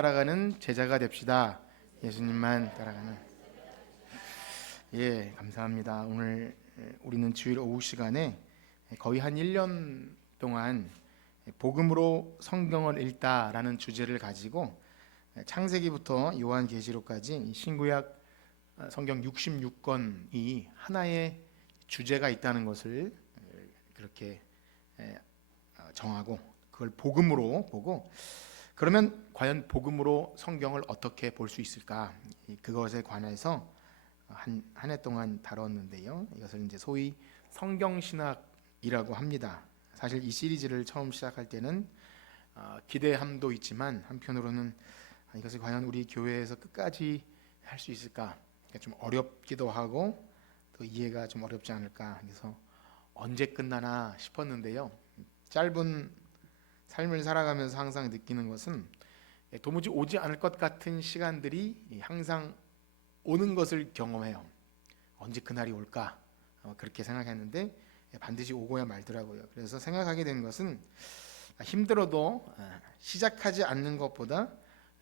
따라가는 제자가 됩시다. 예수님만 따라가는. 예, 감사합니다. 오늘 우리는 주일 오후 시간에 거의 한 1년 동안 복음으로 성경을 읽다라는 주제를 가지고 창세기부터 요한계시록까지 신구약 성경 66권이 하나의 주제가 있다는 것을 그렇게 정하고 그걸 복음으로 보고, 그러면 과연 복음으로 성경을 어떻게 볼 수 있을까? 그것에 관해서 한 해 동안 다뤘는데요. 이것을 이제 소위 성경신학이라고 합니다. 사실 이 시리즈를 처음 시작할 때는 기대함도 있지만 한편으로는 이것을 과연 우리 교회에서 끝까지 할 수 있을까? 좀 어렵기도 하고 또 이해가 좀 어렵지 않을까? 그래서 언제 끝나나 싶었는데요. 짧은 삶을 살아가면서 항상 느끼는 것은 도무지 오지 않을 것 같은 시간들이 항상 오는 것을 경험해요. 언제 그날이 올까? 그렇게 생각했는데 반드시 오고야 말더라고요. 그래서 생각하게 된 것은 힘들어도 시작하지 않는 것보다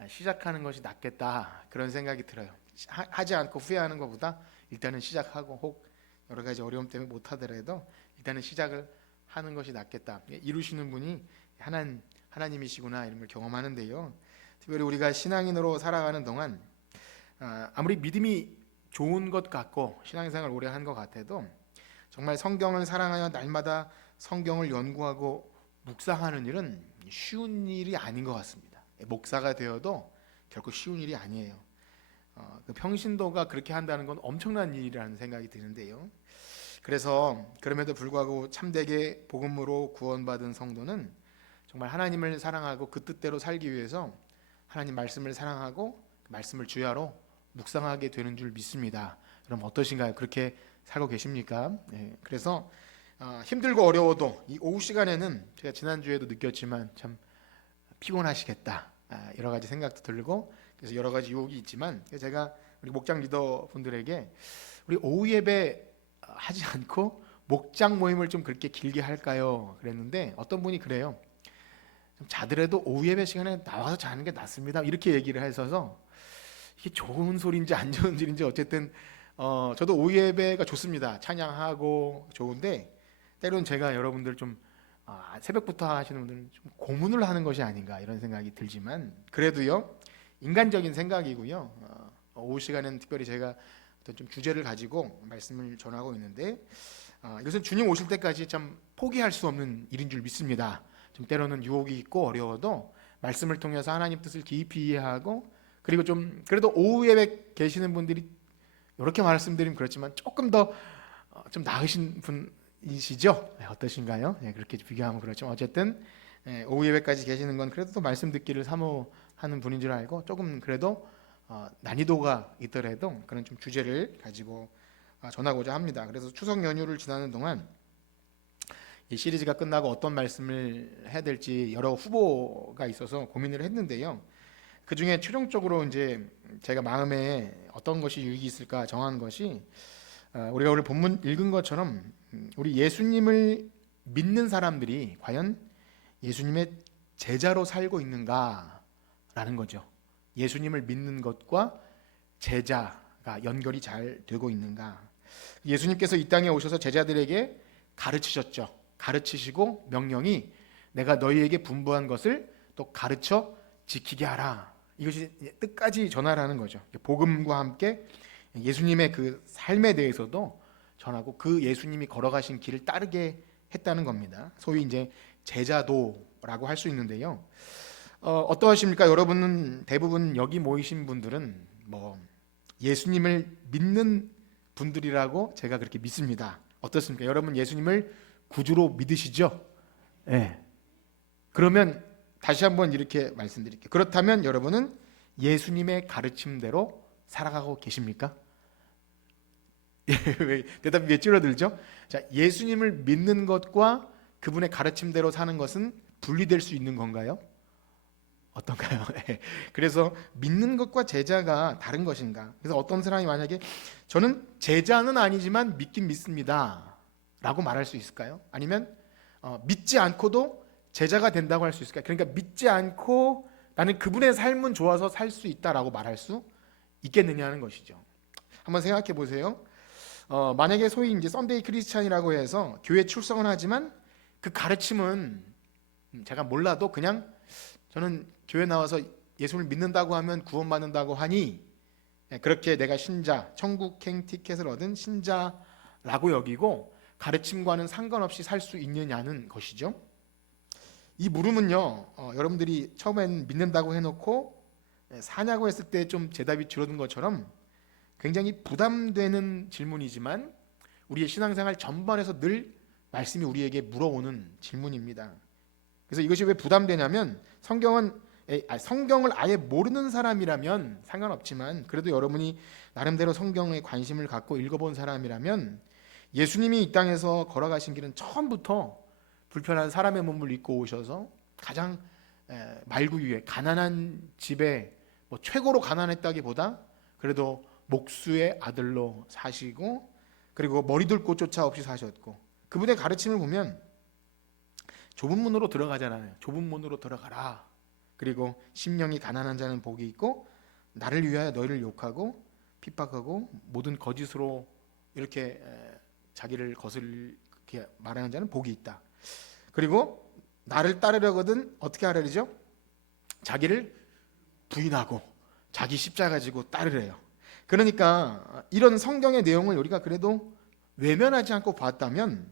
시작하는 것이 낫겠다, 그런 생각이 들어요. 하지 않고 후회하는 것보다 일단은 시작하고, 혹 여러 가지 어려움 때문에 못하더라도 일단은 시작을 하는 것이 낫겠다. 이루시는 분이 하나님이시구나, 이런 걸 경험하는데요. 특별히 우리가 신앙인으로 살아가는 동안 아무리 믿음이 좋은 것 같고 신앙생활 오래 한 것 같아도 정말 성경을 사랑하여 날마다 성경을 연구하고 묵상하는 일은 쉬운 일이 아닌 것 같습니다. 목사가 되어도 결코 쉬운 일이 아니에요. 그 평신도가 그렇게 한다는 건 엄청난 일이라는 생각이 드는데요. 그래서 그럼에도 불구하고 참되게 복음으로 구원받은 성도는 정말 하나님을 사랑하고 그 뜻대로 살기 위해서 하나님 말씀을 사랑하고 그 말씀을 주야로 묵상하게 되는 줄 믿습니다. 그럼 어떠신가요? 그렇게 살고 계십니까? 네, 그래서 힘들고 어려워도 이 오후 시간에는 제가 지난주에도 느꼈지만 참 피곤하시겠다, 여러 가지 생각도 들고, 그래서 여러 가지 유혹이 있지만 제가 우리 목장 리더 분들에게 우리 오후 예배 하지 않고 목장 모임을 좀 그렇게 길게 할까요? 그랬는데 어떤 분이 그래요. 좀 자더라도 오후 예배 시간에 나와서 자는 게 낫습니다, 이렇게 얘기를 하셔서 이게 좋은 소리인지 안 좋은 소리인지 어쨌든 저도 오후 예배가 좋습니다. 찬양하고 좋은데 때로는 제가 여러분들 좀 새벽부터 하시는 분들은 좀 고문을 하는 것이 아닌가, 이런 생각이 들지만 그래도요, 인간적인 생각이고요. 오후 시간에는 특별히 제가 어떤 좀 주제를 가지고 말씀을 전하고 있는데 이것은 주님 오실 때까지 참 포기할 수 없는 일인 줄 믿습니다. 좀 때로는 유혹이 있고 어려워도 말씀을 통해서 하나님 뜻을 깊이 이해하고, 그리고 좀 그래도 오후 예배 계시는 분들이 이렇게 말씀드리면 그렇지만 조금 더 좀 나으신 분이시죠? 네, 어떠신가요? 네, 그렇게 비교하면 그렇지만 어쨌든 오후 예배까지 계시는 건 그래도 또 말씀 듣기를 사모하는 분인 줄 알고, 조금 그래도 난이도가 있더라도 그런 좀 주제를 가지고 전하고자 합니다. 그래서 추석 연휴를 지나는 동안 이 시리즈가 끝나고 어떤 말씀을 해야 될지 여러 후보가 있어서 고민을 했는데요. 그 중에 최종적으로 이제 제가 마음에 어떤 것이 유익이 있을까 정한 것이, 우리가 오늘 본문 읽은 것처럼 우리 예수님을 믿는 사람들이 과연 예수님의 제자로 살고 있는가라는 거죠. 예수님을 믿는 것과 제자가 연결이 잘 되고 있는가. 예수님께서 이 땅에 오셔서 제자들에게 가르치셨죠. 가르치시고 명령이 내가 너희에게 분부한 것을 또 가르쳐 지키게 하라. 이것이 끝까지 전하라는 거죠. 복음과 함께 예수님의 그 삶에 대해서도 전하고 그 예수님이 걸어가신 길을 따르게 했다는 겁니다. 소위 이제 제자도라고 할 수 있는데요. 어떠하십니까? 여러분은 대부분 여기 모이신 분들은 뭐 예수님을 믿는 분들이라고 제가 그렇게 믿습니다. 어떻습니까? 여러분 예수님을 구주로 믿으시죠? 네. 그러면 다시 한번 이렇게 말씀드릴게요. 그렇다면 여러분은 예수님의 가르침대로 살아가고 계십니까? 대답이 왜 줄어들죠? 자, 예수님을 믿는 것과 그분의 가르침대로 사는 것은 분리될 수 있는 건가요? 어떤가요? 그래서 믿는 것과 제자가 다른 것인가? 그래서 어떤 사람이 만약에 저는 제자는 아니지만 믿긴 믿습니다 라고 말할 수 있을까요? 아니면 믿지 않고도 제자가 된다고 할 수 있을까요? 그러니까 믿지 않고 나는 그분의 삶은 좋아서 살 수 있다라고 말할 수 있겠느냐 하는 것이죠. 한번 생각해 보세요. 만약에 소위 이제 썬데이 크리스찬이라고 해서 교회 출석은 하지만 그 가르침은 제가 몰라도 그냥 저는 교회 나와서 예수를 믿는다고 하면 구원받는다고 하니 그렇게 내가 신자, 천국행 티켓을 얻은 신자라고 여기고 가르침과는 상관없이 살 수 있느냐는 것이죠. 이 물음은요, 여러분들이 처음엔 믿는다고 해놓고 사냐고 했을 때 좀 대답이 줄어든 것처럼 굉장히 부담되는 질문이지만 우리의 신앙생활 전반에서 늘 말씀이 우리에게 물어오는 질문입니다. 그래서 이것이 왜 부담되냐면 성경을 아예 모르는 사람이라면 상관없지만 그래도 여러분이 나름대로 성경에 관심을 갖고 읽어본 사람이라면 예수님이 이 땅에서 걸어가신 길은 처음부터 불편한 사람의 몸을 입고 오셔서 가장 말구 위에 가난한 집에 최고로 가난했다기보다 그래도 목수의 아들로 사시고 그리고 머리둘 곳조차 없이 사셨고 그분의 가르침을 보면 좁은 문으로 들어가잖아요. 좁은 문으로 들어가라. 그리고 심령이 가난한 자는 복이 있고 나를 위하여 너희를 욕하고 핍박하고 모든 거짓으로 이렇게 자기를 거슬게 말하는 자는 복이 있다. 그리고 나를 따르려거든 어떻게 하려죠? 자기를 부인하고 자기 십자가 지고 따르래요. 그러니까 이런 성경의 내용을 우리가 그래도 외면하지 않고 봤다면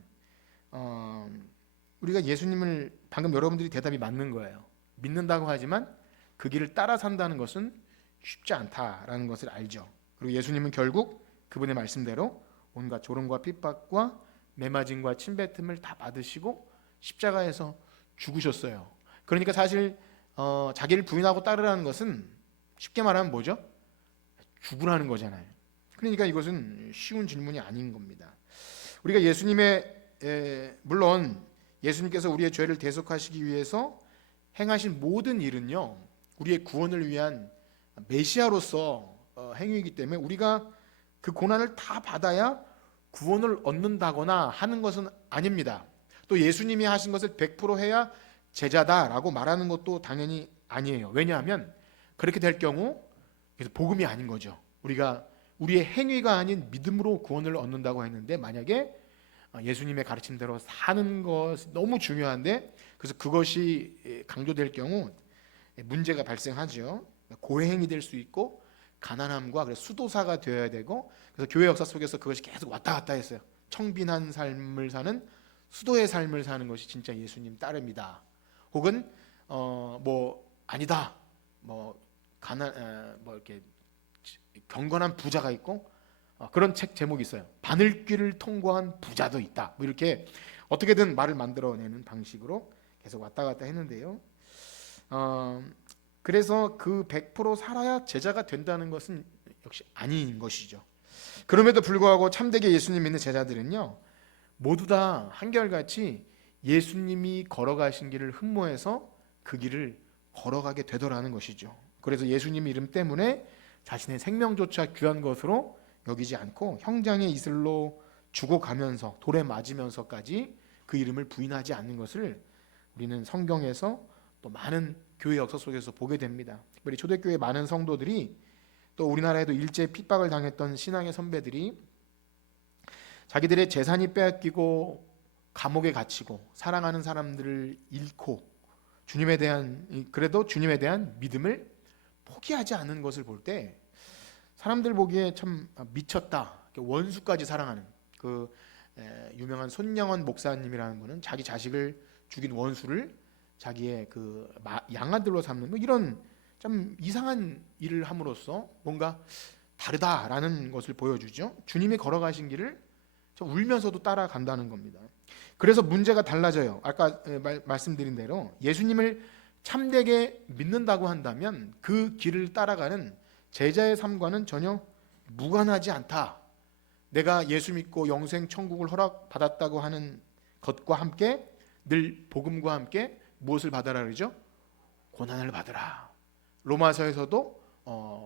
우리가 예수님을 방금 여러분들이 대답이 맞는 거예요. 믿는다고 하지만 그 길을 따라 산다는 것은 쉽지 않다라는 것을 알죠. 그리고 예수님은 결국 그분의 말씀대로 온갖 조롱과 핍박과 매맞음과 침뱉음을 다 받으시고 십자가에서 죽으셨어요. 그러니까 사실 자기를 부인하고 따르라는 것은 쉽게 말하면 뭐죠? 죽으라는 거잖아요. 그러니까 이것은 쉬운 질문이 아닌 겁니다. 우리가 물론 예수님께서 우리의 죄를 대속하시기 위해서 행하신 모든 일은요 우리의 구원을 위한 메시아로서 행위이기 때문에 우리가 그 고난을 다 받아야 구원을 얻는다거나 하는 것은 아닙니다. 또 예수님이 하신 것을 100% 해야 제자다라고 말하는 것도 당연히 아니에요. 왜냐하면 그렇게 될 경우 복음이 아닌 거죠. 우리가 우리의 행위가 아닌 믿음으로 구원을 얻는다고 했는데 만약에 예수님의 가르침대로 사는 것이 너무 중요한데 그래서 그것이 강조될 경우 문제가 발생하죠. 고행이 될 수 있고 가난함과 그래서 수도사가 되어야 되고 그래서 교회 역사 속에서 그것이 계속 왔다 갔다 했어요. 청빈한 삶을 사는 수도의 삶을 사는 것이 진짜 예수님 따릅니다. 혹은 아니다. 이렇게 경건한 부자가 있고 그런 책 제목이 있어요. 바늘길을 통과한 부자도 있다. 이렇게 어떻게든 말을 만들어내는 방식으로 계속 왔다 갔다 했는데요. 그래서 그 100% 살아야 제자가 된다는 것은 역시 아닌 것이죠. 그럼에도 불구하고 참되게 예수님 믿는 제자들은요 모두 다 한결같이 예수님이 걸어가신 길을 흠모해서 그 길을 걸어가게 되더라는 것이죠. 그래서 예수님 이름 때문에 자신의 생명조차 귀한 것으로 여기지 않고 형장의 이슬로 죽어가면서 돌에 맞으면서까지 그 이름을 부인하지 않는 것을 우리는 성경에서 또 많은 교회 역사 속에서 보게 됩니다. 특별히 초대교회 많은 성도들이 또 우리나라에도 일제 핍박을 당했던 신앙의 선배들이 자기들의 재산이 빼앗기고 감옥에 갇히고 사랑하는 사람들을 잃고 그래도 주님에 대한 믿음을 포기하지 않는 것을 볼 때 사람들 보기에 참 미쳤다. 원수까지 사랑하는 그 유명한 손영원 목사님이라는 분은 자기 자식을 죽인 원수를 자기의 그 양아들로 삼는 이런 참 이상한 일을 함으로써 뭔가 다르다라는 것을 보여주죠. 주님이 걸어가신 길을 울면서도 따라간다는 겁니다. 그래서 문제가 달라져요. 아까 말씀드린 대로 예수님을 참되게 믿는다고 한다면 그 길을 따라가는 제자의 삶과는 전혀 무관하지 않다. 내가 예수 믿고 영생 천국을 허락받았다고 하는 것과 함께 늘 복음과 함께 무엇을 받아라 그러죠? 고난을 받으라. 로마서에서도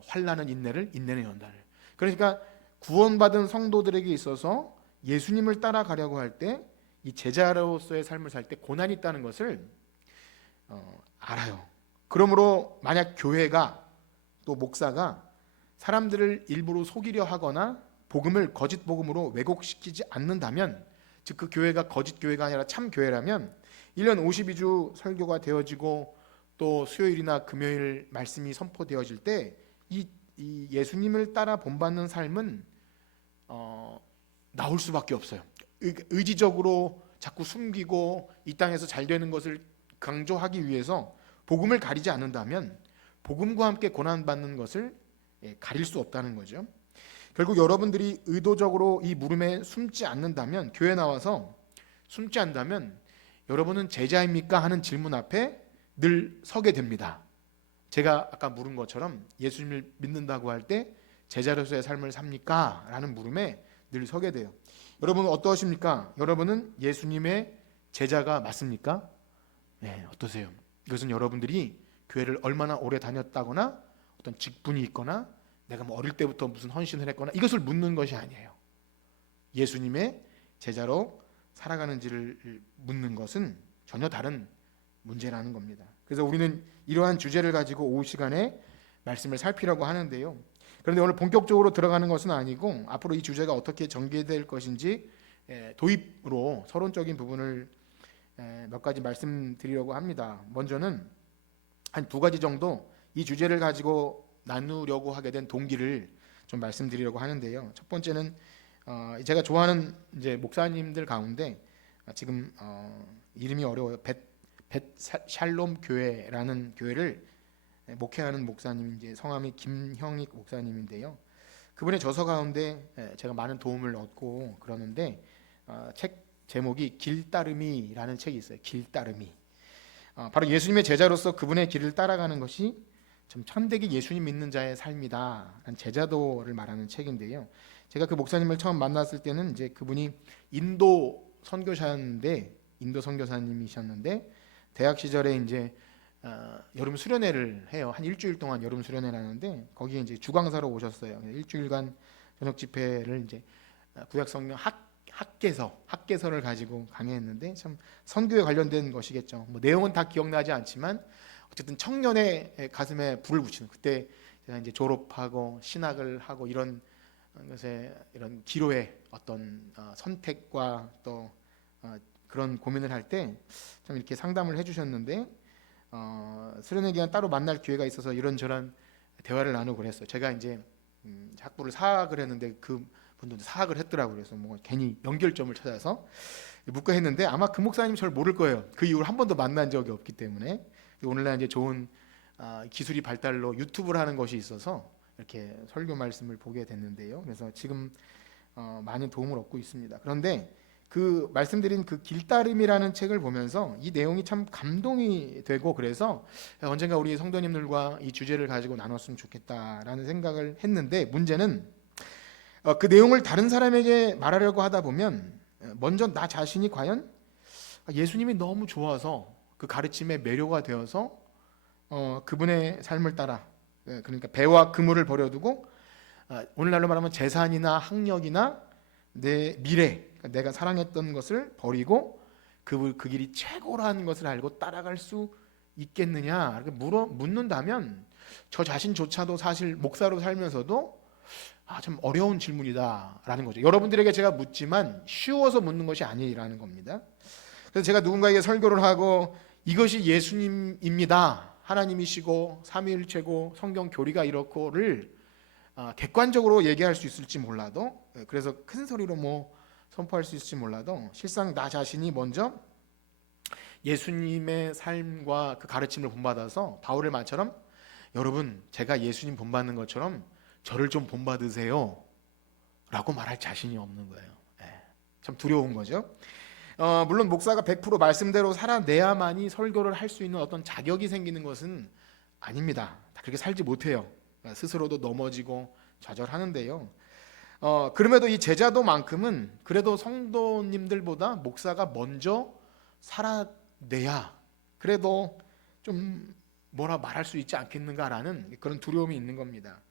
환난은 인내는 연단을. 그러니까 구원받은 성도들에게 있어서 예수님을 따라가려고 할 때 이 제자로서의 삶을 살 때 고난이 있다는 것을 알아요. 그러므로 만약 교회가 또 목사가 사람들을 일부러 속이려 하거나 복음을 거짓 복음으로 왜곡시키지 않는다면, 즉 그 교회가 거짓 교회가 아니라 참 교회라면 1년 52주 설교가 되어지고 또 수요일이나 금요일 말씀이 선포되어질 때 이 예수님을 따라 본받는 삶은 나올 수밖에 없어요. 의지적으로 자꾸 숨기고 이 땅에서 잘 되는 것을 강조하기 위해서 복음을 가리지 않는다면 복음과 함께 고난받는 것을 가릴 수 없다는 거죠. 결국 여러분들이 의도적으로 이 물음에 숨지 않는다면, 교회 나와서 숨지 않는다면 여러분은 제자입니까? 하는 질문 앞에 늘 서게 됩니다. 제가 아까 물은 것처럼 예수님을 믿는다고 할 때 제자로서의 삶을 삽니까? 라는 물음에 늘 서게 돼요. 여러분은 어떠십니까? 여러분은 예수님의 제자가 맞습니까? 네, 어떠세요? 이것은 여러분들이 교회를 얼마나 오래 다녔다거나 어떤 직분이 있거나 내가 뭐 어릴 때부터 무슨 헌신을 했거나 이것을 묻는 것이 아니에요. 예수님의 제자로 살아가는지를 묻는 것은 전혀 다른 문제라는 겁니다. 그래서 우리는 이러한 주제를 가지고 오후 시간에 말씀을 살피려고 하는데요. 그런데 오늘 본격적으로 들어가는 것은 아니고 앞으로 이 주제가 어떻게 전개될 것인지 도입으로 서론적인 부분을 몇 가지 말씀드리려고 합니다. 먼저는 한 두 가지 정도 이 주제를 가지고 나누려고 하게 된 동기를 좀 말씀드리려고 하는데요. 첫 번째는 제가 좋아하는 이제 목사님들 가운데 지금 이름이 어려워요. 샬롬 교회라는 교회를 목회하는 목사님, 이제 성함이 김형익 목사님인데요. 그분의 저서 가운데 제가 많은 도움을 얻고 그러는데 책 제목이 길따름이라는 책이 있어요. 길따름이. 바로 예수님의 제자로서 그분의 길을 따라가는 것이 좀 참되게 예수님 믿는 자의 삶이다라는 제자도를 말하는 책인데요. 제가 그 목사님을 처음 만났을 때는 이제 그분이 인도 선교사님이셨는데 대학 시절에 이제 여름 수련회를 해요. 한 일주일 동안 여름 수련회를 하는데 거기에 이제 주강사로 오셨어요. 일주일간 저녁 집회를 이제 구약 성경 학개서를 가지고 강의했는데 참 선교에 관련된 것이겠죠. 뭐 내용은 다 기억나지 않지만 어쨌든 청년의 가슴에 불을 붙이는, 그때 제가 이제 졸업하고 신학을 하고 이런 것에 이런 기로의 어떤 선택과 또 그런 고민을 할 때 좀 이렇게 상담을 해주셨는데 수련회 기간 따로 만날 기회가 있어서 이런저런 대화를 나누고 그랬어요. 제가 이제 학부를 사학을 했는데 그 분도 사학을 했더라고요. 그래서 뭐 괜히 연결점을 찾아서 묻고 했는데 아마 그 목사님 저를 모를 거예요. 그 이후로 한 번도 만난 적이 없기 때문에. 오늘날 이제 좋은 기술이 발달로 유튜브를 하는 것이 있어서 이렇게 설교 말씀을 보게 됐는데요. 그래서 지금 많은 도움을 얻고 있습니다. 그런데 그 말씀드린 그 길따름이라는 책을 보면서 이 내용이 참 감동이 되고, 그래서 언젠가 우리 성도님들과 이 주제를 가지고 나눴으면 좋겠다라는 생각을 했는데, 문제는 그 내용을 다른 사람에게 말하려고 하다 보면 먼저 나 자신이 과연 예수님이 너무 좋아서 그 가르침에 매료가 되어서 그분의 삶을 따라, 그러니까 배와 그물을 버려두고 오늘날로 말하면 재산이나 학력이나 내 미래, 그러니까 내가 사랑했던 것을 버리고 그 길이 최고라는 것을 알고 따라갈 수 있겠느냐 이렇게 묻는다면 저 자신조차도 사실 목사로 살면서도 참 어려운 질문이다라는 거죠. 여러분들에게 제가 묻지만 쉬워서 묻는 것이 아니라는 겁니다. 그래서 제가 누군가에게 설교를 하고 이것이 예수님입니다, 하나님이시고 삼위일체고 성경 교리가 이렇고를 객관적으로 얘기할 수 있을지 몰라도, 그래서 큰 소리로 뭐 선포할 수 있을지 몰라도 실상 나 자신이 먼저 예수님의 삶과 그 가르침을 본받아서 바울의 말처럼 여러분 제가 예수님 본받는 것처럼 저를 좀 본받으세요 라고 말할 자신이 없는 거예요. 참 두려운 거죠. 물론 목사가 100% 말씀대로 살아내야만이 설교를 할 수 있는 어떤 자격이 생기는 것은 아닙니다. 다 그렇게 살지 못해요. 스스로도 넘어지고 좌절하는데요. 그럼에도 이 제자도만큼은 그래도 성도님들보다 목사가 먼저 살아내야 그래도 좀 뭐라 말할 수 있지 않겠는가라는 그런 두려움이 있는 겁니다.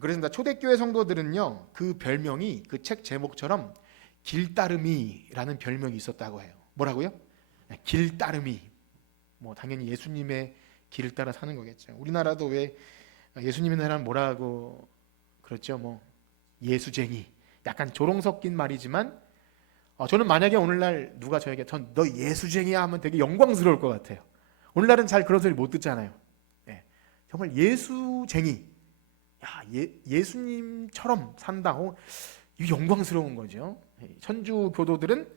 그래서 초대교회 성도들은요, 그 별명이 그 책 제목처럼 길따름이라는 별명이 있었다고 해요. 뭐라고요? 길따름이. 뭐 당연히 예수님의 길을 따라 사는 거겠죠. 우리나라도 왜 예수님의 나라는 뭐라고 그렇죠? 뭐 예수쟁이, 약간 조롱 섞인 말이지만 저는 만약에 오늘날 누가 저에게 너 예수쟁이야 하면 되게 영광스러울 것 같아요. 오늘날은 잘 그런 소리 못 듣잖아요. 네. 정말 예수쟁이, 예수님처럼 산다고 이 영광스러운 거죠. 천주 교도들은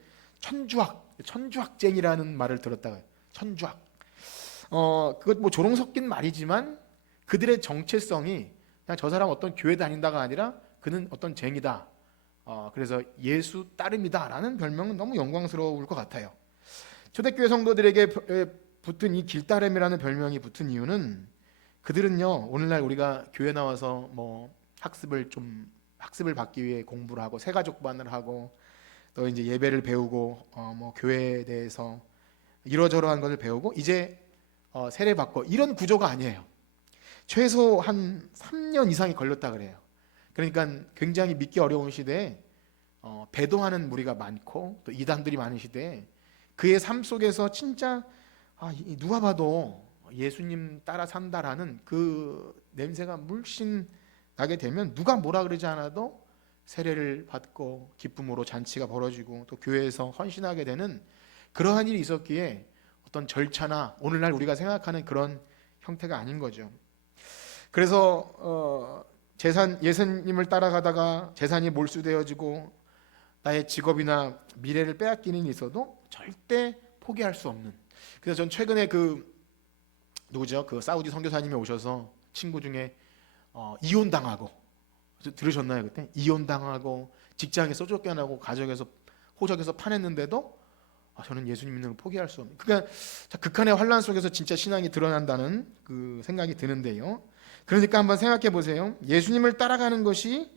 천주학쟁이라는 말을 들었다가 천주학. 그것 뭐 조롱 섞인 말이지만 그들의 정체성이 그냥 저 사람 어떤 교회 다닌다가 아니라 그는 어떤 쟁이다. 그래서 예수 따름이다라는 별명은 너무 영광스러울 것 같아요. 초대교회 성도들에게 붙은 이 길따름이라는 별명이 붙은 이유는 그들은요, 오늘날 우리가 교회 나와서 뭐 학습을 받기 위해 공부를 하고 새가족반을 하고 또 이제 예배를 배우고 뭐 교회에 대해서 이러저러한 것을 배우고 이제 세례 받고 이런 구조가 아니에요. 최소 한 3년 이상이 걸렸다 그래요. 그러니까 굉장히 믿기 어려운 시대에 배도하는 무리가 많고 또 이단들이 많은 시대에 그의 삶 속에서 진짜 누가 봐도 예수님 따라 산다라는 그 냄새가 물씬 나게 되면 누가 뭐라 그러지 않아도 세례를 받고 기쁨으로 잔치가 벌어지고 또 교회에서 헌신하게 되는 그러한 일이 있었기에 어떤 절차나 오늘날 우리가 생각하는 그런 형태가 아닌 거죠. 그래서 예수님을 따라가다가 재산이 몰수되어지고 나의 직업이나 미래를 빼앗기는 일이 있어도 절대 포기할 수 없는. 그래서 전 최근에 누구죠? 그 사우디 선교사님이 오셔서 친구 중에 이혼당하고, 들으셨나요 그때? 이혼당하고 직장에서 쫓겨나고 가정에서 호적에서 파냈는데도 저는 예수님 믿는 걸 포기할 수 없는. 그러니까 극한의 환란 속에서 진짜 신앙이 드러난다는 그 생각이 드는데요. 그러니까 한번 생각해 보세요. 예수님을 따라가는 것이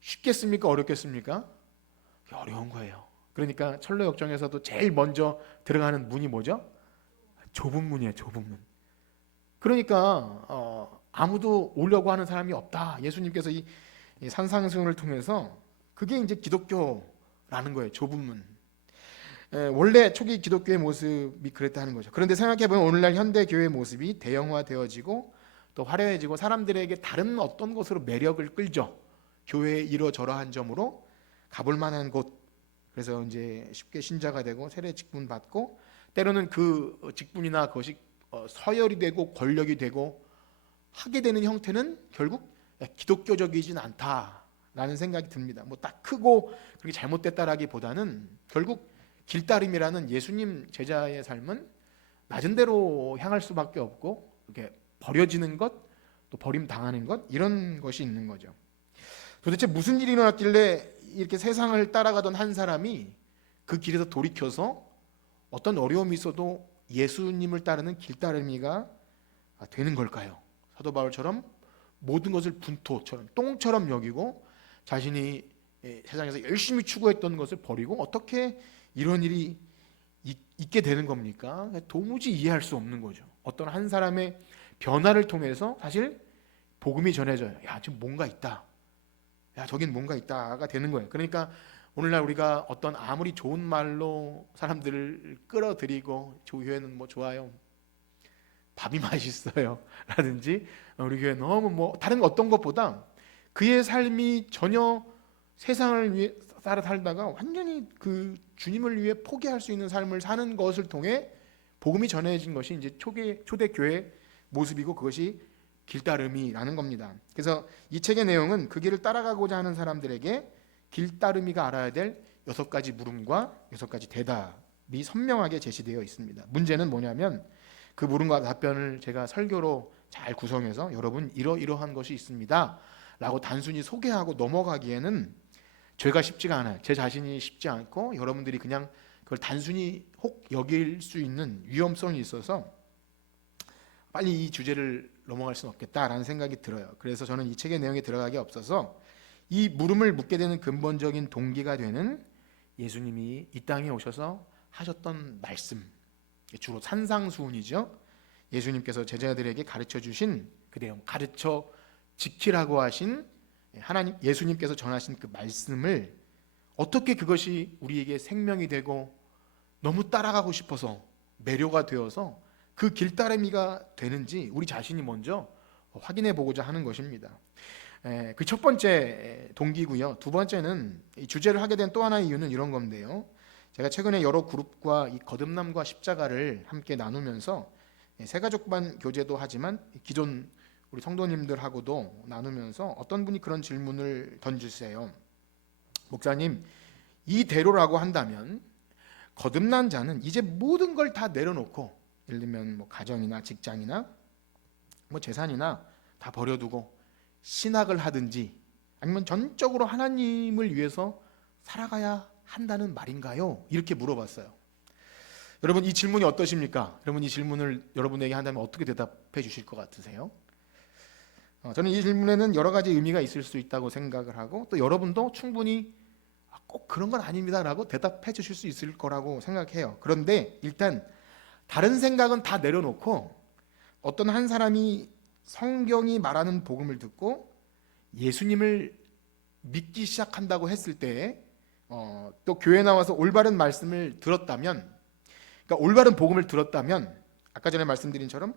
쉽겠습니까? 어렵겠습니까? 어려운 거예요. 그러니까 철로역정에서도 제일 먼저 들어가는 문이 뭐죠? 좁은 문이에요. 좁은 문. 그러니까 아무도 오려고 하는 사람이 없다. 예수님께서 이 산상수훈을 통해서 그게 이제 기독교라는 거예요. 좁은 문. 원래 초기 기독교의 모습이 그랬다는 거죠. 그런데 생각해보면 오늘날 현대 교회의 모습이 대형화되어지고 또 화려해지고 사람들에게 다른 어떤 것으로 매력을 끌죠. 교회의 이러저러한 점으로 가볼 만한 곳. 그래서 이제 쉽게 신자가 되고 세례 직분 받고 때로는 그 직분이나 그것이 서열이 되고 권력이 되고 하게 되는 형태는 결국 기독교적이진 않다라는 생각이 듭니다. 뭐 딱 크고 그렇게 잘못됐다라기보다는 결국 길따름이라는 예수님 제자의 삶은 낮은 데로 향할 수밖에 없고 이렇게 버려지는 것, 또 버림당하는 것 이런 것이 있는 거죠. 도대체 무슨 일이 일어났길래 이렇게 세상을 따라가던 한 사람이 그 길에서 돌이켜서 어떤 어려움이 있어도 예수님을 따르는 길따름이가 되는 걸까요? 사도 바울처럼 모든 것을 분토처럼 똥처럼 여기고 자신이 세상에서 열심히 추구했던 것을 버리고 어떻게 이런 일이 있게 되는 겁니까? 도무지 이해할 수 없는 거죠. 어떤 한 사람의 변화를 통해서 사실 복음이 전해져요. 야, 지금 뭔가 있다. 야, 저긴 뭔가 있다가 되는 거예요. 그러니까 오늘날 우리가 어떤 아무리 좋은 말로 사람들을 끌어들이고 교회는 뭐 좋아요, 밥이 맛있어요 라든지 우리 교회 너무 뭐 다른 어떤 것보다 그의 삶이 전혀 세상을 위해 따라 살다가 완전히 그 주님을 위해 포기할 수 있는 삶을 사는 것을 통해 복음이 전해진 것이 이제 초대 교회 모습이고 그것이 길따름이라는 겁니다. 그래서 이 책의 내용은 그 길을 따라가고자 하는 사람들에게 길따름이가 알아야 될 6가지 물음과 6가지 대답이 선명하게 제시되어 있습니다. 문제는 뭐냐면 그 물음과 답변을 제가 설교로 잘 구성해서 여러분 이러이러한 것이 있습니다 라고 단순히 소개하고 넘어가기에는 죄가 쉽지가 않아요. 제 자신이 쉽지 않고 여러분들이 그냥 그걸 단순히 혹 여길 수 있는 위험성이 있어서 빨리 이 주제를 넘어갈 수는 없겠다라는 생각이 들어요. 그래서 저는 이 책의 내용에 들어가기 없어서 이 물음을 묻게 되는 근본적인 동기가 되는 예수님이 이 땅에 오셔서 하셨던 말씀, 주로 산상수훈이죠. 예수님께서 제자들에게 가르쳐 주신 그 내용, 가르쳐 지키라고 하신 하나님, 예수님께서 전하신 그 말씀을 어떻게 그것이 우리에게 생명이 되고 너무 따라가고 싶어서 매료가 되어서 그 길따름이가 되는지 우리 자신이 먼저 확인해 보고자 하는 것입니다. 그 첫 번째 동기고요. 두 번째는 이 주제를 하게 된 또 하나의 이유는 이런 건데요. 제가 최근에 여러 그룹과 이 거듭남과 십자가를 함께 나누면서 새가족반 교제도 하지만 기존 우리 성도님들하고도 나누면서 어떤 분이 그런 질문을 던지세요. 목사님, 이대로라고 한다면 거듭난 자는 이제 모든 걸 다 내려놓고, 예를 들면 뭐 가정이나 직장이나 뭐 재산이나 다 버려두고 신학을 하든지 아니면 전적으로 하나님을 위해서 살아가야 한다는 말인가요? 이렇게 물어봤어요. 여러분, 이 질문이 어떠십니까? 여러분, 이 질문을 여러분에게 한다면 어떻게 대답해 주실 것 같으세요? 저는 이 질문에는 여러 가지 의미가 있을 수 있다고 생각을 하고, 또 여러분도 충분히 꼭 그런 건 아닙니다 라고 대답해 주실 수 있을 거라고 생각해요. 그런데 일단 다른 생각은 다 내려놓고 어떤 한 사람이 성경이 말하는 복음을 듣고 예수님을 믿기 시작한다고 했을 때, 또 교회 나와서 올바른 말씀을 들었다면, 그러니까 올바른 복음을 들었다면, 아까 전에 말씀드린 처럼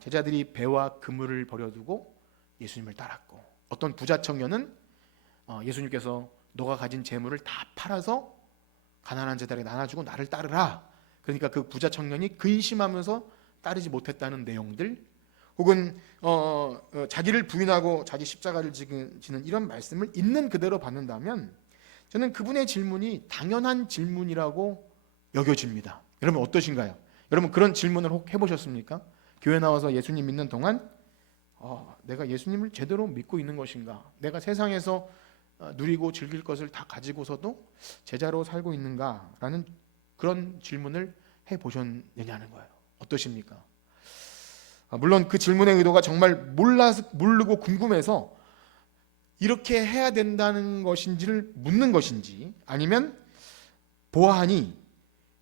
제자들이 배와 그물을 버려두고 예수님을 따랐고, 어떤 부자 청년은 예수님께서 너가 가진 재물을 다 팔아서 가난한 자들에게 나눠주고 나를 따르라. 그러니까 그 부자 청년이 근심하면서 따르지 못했다는 내용들, 혹은 자기를 부인하고 자기 십자가를 지는 이런 말씀을 있는 그대로 받는다면 저는 그분의 질문이 당연한 질문이라고 여겨집니다. 여러분 어떠신가요? 여러분 그런 질문을 혹 해보셨습니까? 교회 나와서 예수님 믿는 동안 내가 예수님을 제대로 믿고 있는 것인가? 내가 세상에서 누리고 즐길 것을 다 가지고서도 제자로 살고 있는가? 라는 그런 질문을 해보셨느냐는 거예요. 어떠십니까? 물론 그 질문의 의도가 정말 모르고 궁금해서 이렇게 해야 된다는 것인지를 묻는 것인지, 아니면 보아하니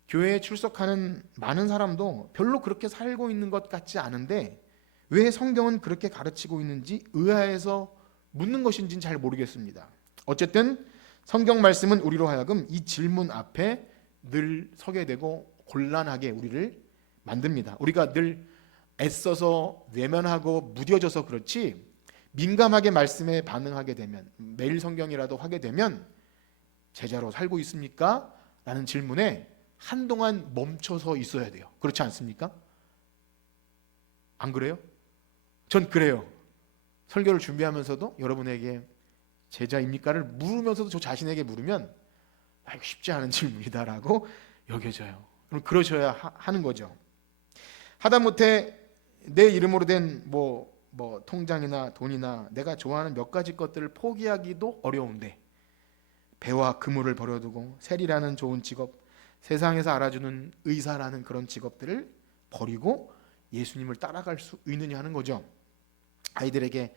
교회에 출석하는 많은 사람도 별로 그렇게 살고 있는 것 같지 않은데 왜 성경은 그렇게 가르치고 있는지 의아해서 묻는 것인지는 잘 모르겠습니다. 어쨌든 성경 말씀은 우리로 하여금 이 질문 앞에 늘 서게 되고 곤란하게 우리를 만듭니다. 우리가 늘 애써서 외면하고 무뎌져서 그렇지, 민감하게 말씀에 반응하게 되면, 매일 성경이라도 하게 되면 제자로 살고 있습니까? 라는 질문에 한동안 멈춰서 있어야 돼요. 그렇지 않습니까? 안 그래요? 전 그래요. 설교를 준비하면서도 여러분에게 제자입니까를 물으면서도 저 자신에게 물으면 이거 쉽지 않은 질문이다라고 여겨져요. 그럼 그러셔야 하는 거죠. 하다못해 내 이름으로 된 뭐 통장이나 돈이나 내가 좋아하는 몇 가지 것들을 포기하기도 어려운데 배와 그물을 버려두고 세리라는 좋은 직업, 세상에서 알아주는 의사라는 그런 직업들을 버리고 예수님을 따라갈 수 있느냐 하는 거죠. 아이들에게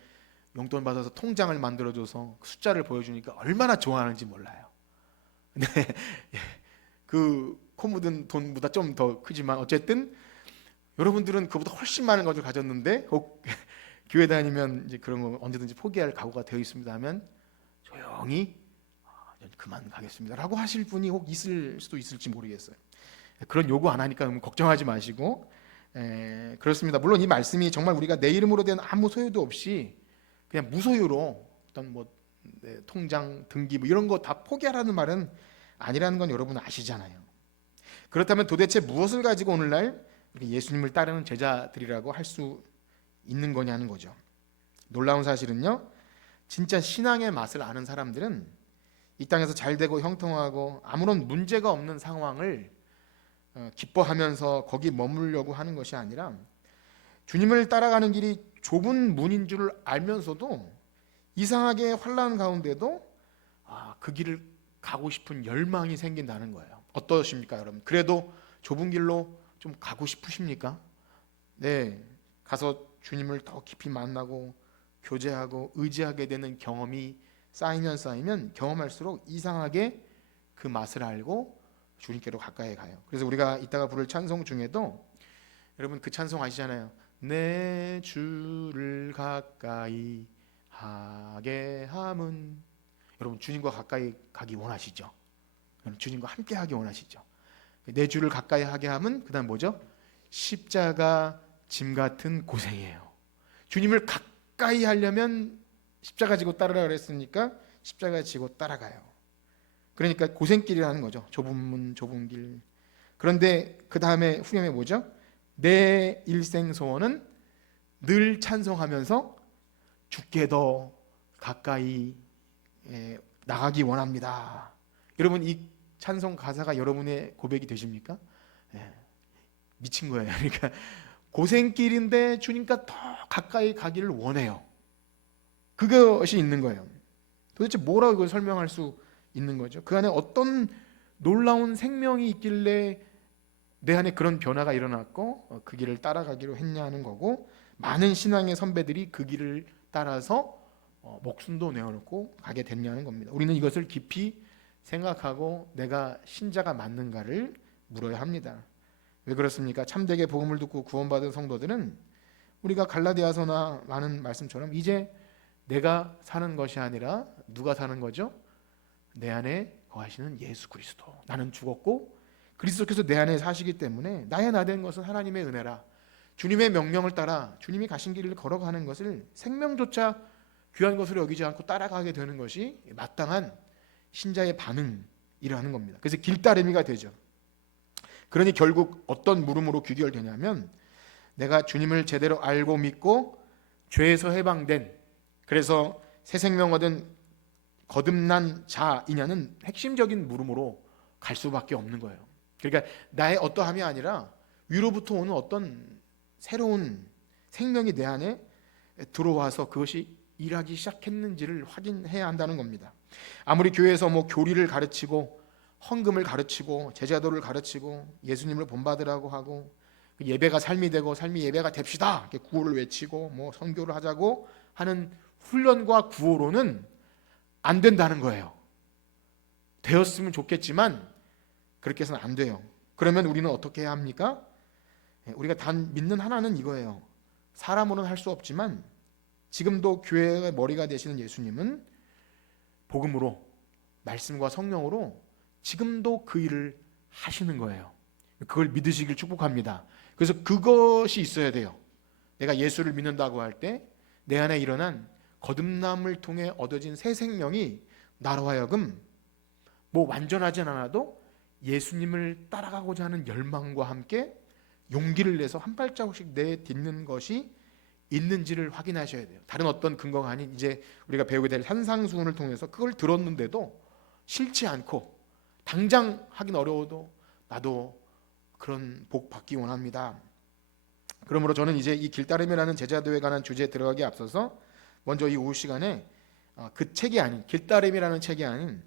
용돈 받아서 통장을 만들어줘서 숫자를 보여주니까 얼마나 좋아하는지 몰라요. 근데 그 코 묻은 돈보다 좀 더 크지만 어쨌든 여러분들은 그보다 훨씬 많은 것을 가졌는데 혹 교회 다니면 이제 그런 거 언제든지 포기할 각오가 되어 있습니다 하면 조용히 그만 가겠습니다라고 하실 분이 혹 있을 수도 있을지 모르겠어요. 그런 요구 안 하니까 걱정하지 마시고, 그렇습니다. 물론 이 말씀이 정말 우리가 내 이름으로 된 아무 소유도 없이 그냥 무소유로 어떤 통장, 등기 이런 거 다 포기하라는 말은 아니라는 건 여러분 아시잖아요. 그렇다면 도대체 무엇을 가지고 오늘날 예수님을 따르는 제자들이라고 할 수 있는 거냐는 거죠. 놀라운 사실은요, 진짜 신앙의 맛을 아는 사람들은 이 땅에서 잘되고 형통하고 아무런 문제가 없는 상황을 기뻐하면서 거기 머물려고 하는 것이 아니라 주님을 따라가는 길이 좁은 문인 줄 알면서도 이상하게 환난 가운데도 그 길을 가고 싶은 열망이 생긴다는 거예요. 어떠십니까 여러분? 그래도 좁은 길로 좀 가고 싶으십니까? 네, 가서 주님을 더 깊이 만나고 교제하고 의지하게 되는 경험이 쌓이면 경험할수록 이상하게 그 맛을 알고 주님께로 가까이 가요. 그래서 우리가 이따가 부를 찬송 중에도 여러분 그 찬송 아시잖아요. 내 주를 가까이 하게 함은, 여러분 주님과 가까이 가기 원하시죠? 주님과 함께 하기 원하시죠? 내 주를 가까이 하게 함은 그 다음 뭐죠? 십자가 짐 같은 고생이에요. 주님을 가까이 하려면 십자가 지고 따르라 그랬으니까 십자가 지고 따라가요. 그러니까 고생길이라는 거죠. 좁은 문 좁은 길. 그런데 그 다음에 후렴에 뭐죠? 내 일생 소원은 늘 찬송하면서 주께 더 가까이 나가기 원합니다. 여러분, 이 찬송 가사가 여러분의 고백이 되십니까? 미친 거예요. 그러니까 고생길인데 주님과 더 가까이 가기를 원해요. 그것이 있는 거예요. 도대체 뭐라고 이걸 설명할 수 있는 거죠? 그 안에 어떤 놀라운 생명이 있길래 내 안에 그런 변화가 일어났고 그 길을 따라가기로 했냐는 거고, 많은 신앙의 선배들이 그 길을 따라서 목숨도 내어놓고 가게 됐냐는 겁니다. 우리는 이것을 깊이 생각하고 내가 신자가 맞는가를 물어야 합니다. 왜 그렇습니까? 참되게 복음을 듣고 구원받은 성도들은 우리가 갈라디아서나 많은 말씀처럼 이제 내가 사는 것이 아니라 누가 사는 거죠? 내 안에 거하시는 예수 그리스도. 나는 죽었고 그리스도께서 내 안에 사시기 때문에 나의 나 된 것은 하나님의 은혜라. 주님의 명령을 따라 주님이 가신 길을 걸어가는 것을 생명조차 귀한 것으로 여기지 않고 따라가게 되는 것이 마땅한 신자의 반응이라는 겁니다. 그래서 길따름이가 되죠. 그러니 결국 어떤 물음으로 귀결되냐면, 내가 주님을 제대로 알고 믿고 죄에서 해방된, 그래서 새 생명 얻은 거듭난 자이냐는 핵심적인 물음으로 갈 수밖에 없는 거예요. 그러니까 나의 어떠함이 아니라 위로부터 오는 어떤 새로운 생명이 내 안에 들어와서 그것이 일하기 시작했는지를 확인해야 한다는 겁니다. 아무리 교회에서 교리를 가르치고 헌금을 가르치고 제자도를 가르치고 예수님을 본받으라고 하고 예배가 삶이 되고 삶이 예배가 됩시다, 구호를 외치고 선교를 하자고 하는 훈련과 구호로는 안 된다는 거예요. 되었으면 좋겠지만 그렇게 해서는 안 돼요. 그러면 우리는 어떻게 해야 합니까? 우리가 단 믿는 하나는 이거예요. 사람으로는 할 수 없지만 지금도 교회의 머리가 되시는 예수님은 복음으로, 말씀과 성령으로 지금도 그 일을 하시는 거예요. 그걸 믿으시길 축복합니다. 그래서 그것이 있어야 돼요. 내가 예수를 믿는다고 할 때 내 안에 일어난 거듭남을 통해 얻어진 새 생명이 나로 하여금 완전하진 않아도 예수님을 따라가고자 하는 열망과 함께 용기를 내서 한 발자국씩 내딛는 것이 있는지를 확인하셔야 돼요. 다른 어떤 근거가 아닌 이제 우리가 배우게 될 산상수훈을 통해서 그걸 들었는데도 싫지 않고 당장 하긴 어려워도 나도 그런 복 받기 원합니다. 그러므로 저는 이제 이 길따름이라는 제자도에 관한 주제에 들어가기에 앞서서 먼저 이 오후 시간에 그 책이 아닌, 길따름이라는 책이 아닌